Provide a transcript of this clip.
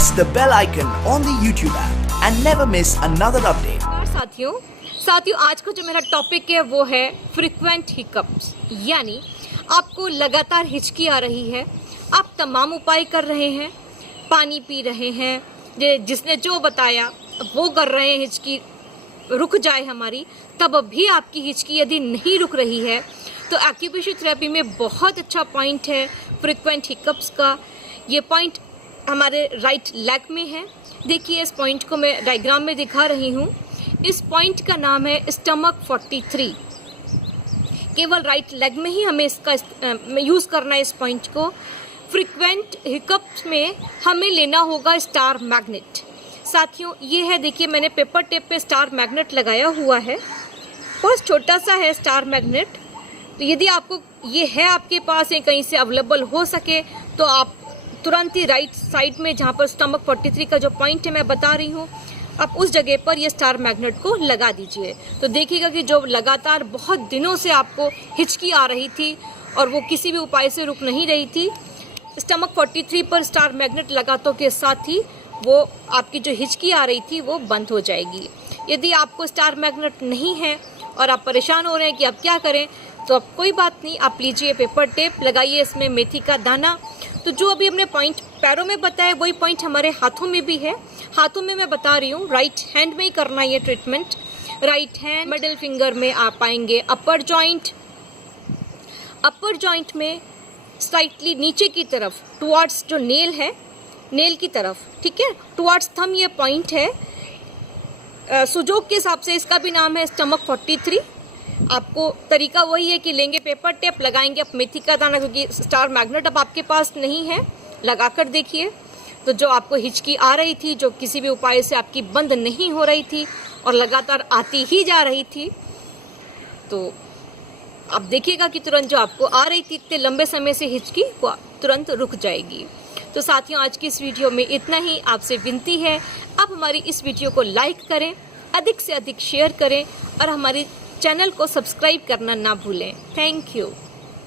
press the bell icon on the YouTube app and never miss another update. साथियों आज का जो मेरा टॉपिक है वो है फ्रीक्वेंट हिकअप्स, यानी आपको लगातार हिचकी आ रही है, आप तमाम उपाय कर रहे हैं, पानी पी रहे हैं, जिसने जो बताया वो कर रहे हैं, हिचकी रुक जाए हमारी, तब भी आपकी हिचकी यदि नहीं रुक रही है तो एक्यूप्रेशर थेरेपी में बहुत अच्छा पॉइंट है फ्रीक्वेंट हिकअप्स का। ये पॉइंट हमारे राइट लेग में है। देखिए इस पॉइंट को मैं डायग्राम में दिखा रही हूँ। इस पॉइंट का नाम है स्टमक 43। केवल राइट लेग में ही हमें इसका यूज़ करना है इस पॉइंट को। फ्रीक्वेंट हिकअप्स में हमें लेना होगा स्टार मैग्नेट। साथियों ये है, देखिए मैंने पेपर टेप पे स्टार मैग्नेट लगाया हुआ है, बहुत छोटा सा है स्टार मैग्नेट। तो यदि आपको ये है आपके पास या कहीं से अवेलेबल हो सके तो आप तुरंत ही राइट साइड में जहाँ पर स्टमक 43 का जो पॉइंट है मैं बता रही हूँ, आप उस जगह पर ये स्टार मैग्नेट को लगा दीजिए। तो देखिएगा कि जो लगातार बहुत दिनों से आपको हिचकी आ रही थी और वो किसी भी उपाय से रुक नहीं रही थी, स्टमक 43 पर स्टार मैग्नेट लगातों के साथ ही वो आपकी जो हिचकी आ रही थी वो बंद हो जाएगी। यदि आपको स्टार मैग्नेट नहीं है और आप परेशान हो रहे हैं कि अब क्या करें, तो अब कोई बात नहीं, आप लीजिए पेपर टेप, लगाइए इसमें मेथी का दाना। तो जो अभी हमने पॉइंट पैरों में बताया वही पॉइंट हमारे हाथों में भी है। हाथों में मैं बता रही हूँ, राइट हैंड में ही करना है ये treatment. Right hand middle finger में आप पाएंगे अपर जॉइंट। अपर जॉइंट में स्लाइटली नीचे की तरफ टुवर्ड्स जो नेल है, नेल की तरफ, ठीक है, टुवर्ड्स थंब ये पॉइंट है। सुजोग के हिसाब से इसका भी नाम है स्टमक 43। आपको तरीका वही है कि लेंगे पेपर टेप, लगाएंगे अब मेथी का दाना, क्योंकि स्टार मैग्नेट अब आपके पास नहीं है, लगाकर देखिए। तो जो आपको हिचकी आ रही थी, जो किसी भी उपाय से आपकी बंद नहीं हो रही थी और लगातार आती ही जा रही थी, तो आप देखिएगा कि तुरंत जो आपको आ रही थी इतने लंबे समय से हिचकी वो तुरंत रुक जाएगी। तो साथियों आज की इस वीडियो में इतना ही। आपसे विनती है आप हमारी इस वीडियो को लाइक करें, अधिक से अधिक शेयर करें और हमारे चैनल को सब्सक्राइब करना ना भूलें। Thank you.